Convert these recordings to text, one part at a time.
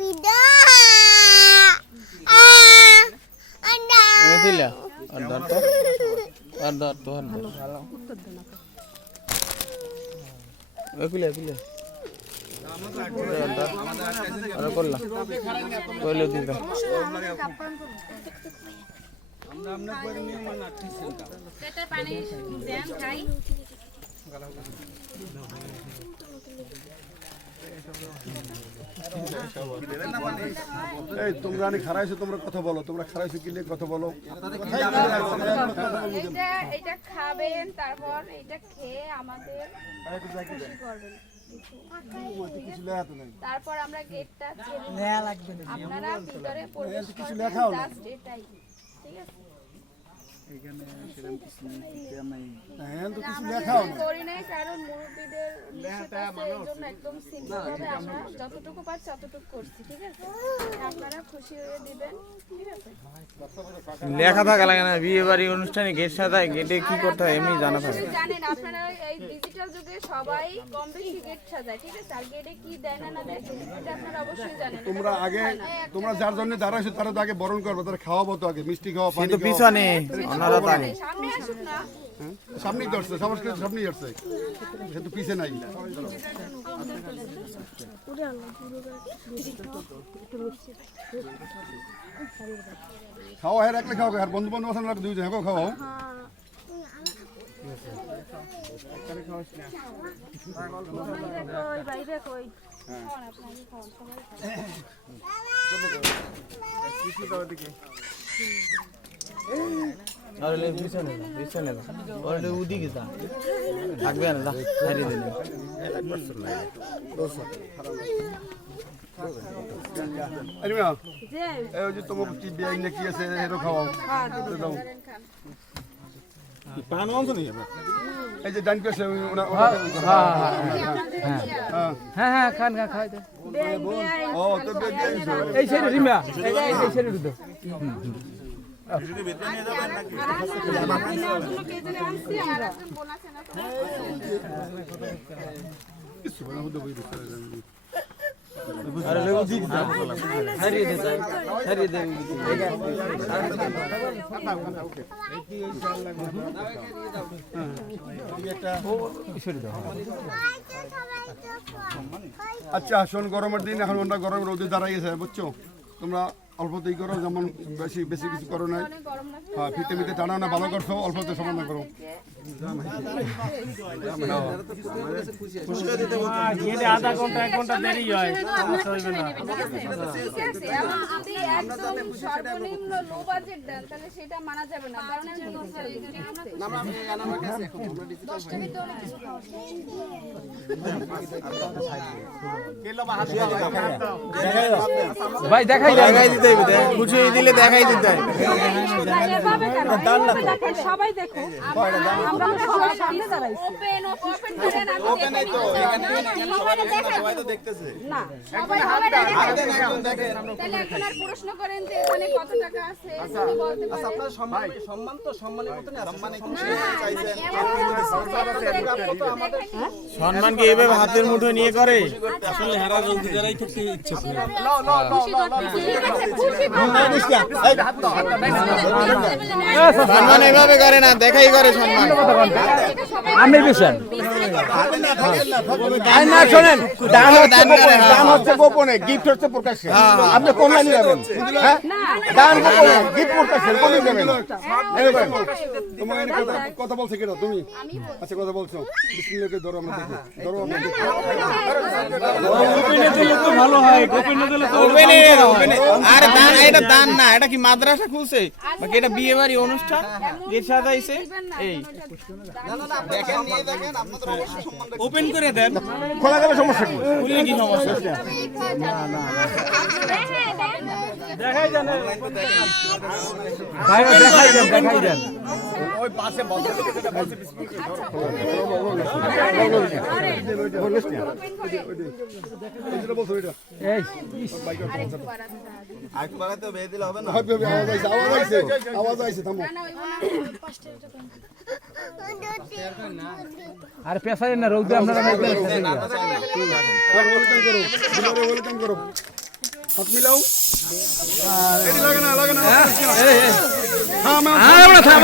Tidak. Ah, ada. দিলা আর ধর তো আর ধর তো আর এই তোমরা খারাইছো তোমরা কথা বলো তোমরা খারাইছো কি নিয়ে কথা বলো? এটা এটা খাবেন তারপর এটা খেয়ে আমাদের খুশি করবেন। তারপর আমরা গেটটা। আপনারা ভিতরে প্রবেশ করবেন জাস্ট এটাই। ঠিক আছে? হ্যাঁ তো কিছু লেখাও না। করি নাই কারণ মুরব্বীদের জন্য একদম সিম্পল ভাবে আমরা যতটুকু পারছি ততটুকু করছি ঠিক আছে? আপনারা খুশি হয়ে দিবেন ঠিক আছে? লেখা থাকা লাগে না বিয়ে বাড়ি অনুষ্ঠানে গেট সাজায় গেটে কি করতে হয় এমনি জানা থাকে। জানেন আপনারা এই ডিজিটাল যুগে সবাই কম বেশি গেট সাজায় ঠিক আছে? আর গেটে কি দেয় না না দেয় এটা আপনারা অবশ্যই জানেন। তোমরা আগে তোমরা যার জন্য দাঁড়াইছো তারা তো আগে বরণ করবে তারা খাওয়াবো তো আগে মিষ্টি খাওয়া পানি পিছনে। ওনারা তো আগে সামনে আসুন না। হ্যাঁ? সামনেই ধরছে সবার সামনেই ধরছে সে তো পিছে নাই। খাওয়া হ্যাঁ রাখলে খাও আর বন্ধু বান্ধব আছে না দুইজন হ্যাঁ খাওয়াও কই এই যে ডান ওনা হ্যাঁ হ্যাঁ হ্যাঁ খান খা খাই দে। ও তো বিয়ে এই সাইডে রিমা এই এই সাইডে আচ্ছা আসুন গরমের দিন এখন আমরা গরমের রোদে দাঁড়াই গেছে বুঝছ তোমরা অল্পতেই করো যেমন বেশি বেশি কিছু করো নাই। না হ্যাঁ ফিতে মিতে টানা না ভালো করছ অল্পতে সমাধান করো। আধা ঘণ্টা এক ঘণ্টা দেরি হয় ভাই দেখাই দেখাই দিতে হয়ে দিলে দেখাই দিতে হয় সবাই দেখো আমরা সবার সামনে দাঁড়াইছি ওপেন ওপেন করেন আমি ওপেন এই তো এখানে সবাই তো দেখতেছে না সবাই তাহলে এখন আর প্রশ্ন করেন যে এখানে কত টাকা আছে উনি বলতে পারেন আপনার সম্মান সম্মান তো সম্মানের মত না সম্মান সম্মান কি এইভাবে হাতের মুঠো নিয়ে করে সম্মান এইভাবে করে না দেখাই করে সম্মান। আমি আই না শোনেন দান হচ্ছে গোপনে, হ্যাঁ। দান হচ্ছে গোপনে গিফট হচ্ছে প্রকাশ্যে। আপনি কোন লাইনে যাবেন? হ্যাঁ? দান গোপনে গিফট প্রকাশ্যে কোন যাবেন? তোমার কথা কথা বলছে কেন? তুমি? আচ্ছা কথা বলছো। বিসমিল্লাহকে ধরো আমরা দেখি। ধরো আমরা দেখি। ওপেনে ওপেনে আরে দান এটা দান না এটা কি মাদ্রাসা খুলছে? নাকি এটা বিয়ে বাড়ি অনুষ্ঠান। এর সাজাইছে এই। ওপেন করে দেন। খোলা গেলে সমস্যা কি? খুললে কি সমস্যা? ভাই দেখাই দেন দেখাই দেন আরেকটু বাড়াতে হবে। আওয়াজ আইছে আওয়াজ আইছে আওয়াজ আইছে থামো না, না, ওই ওনার পাঁচটা টাকা। আর পেশায় না রৌদ্রে আপনারা ওয়েলকাম করো হাত মিলাও। লাগে না লাগে না থাম থাম।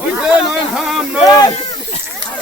এই নয়ন থাম নয়ন এই শালা থাম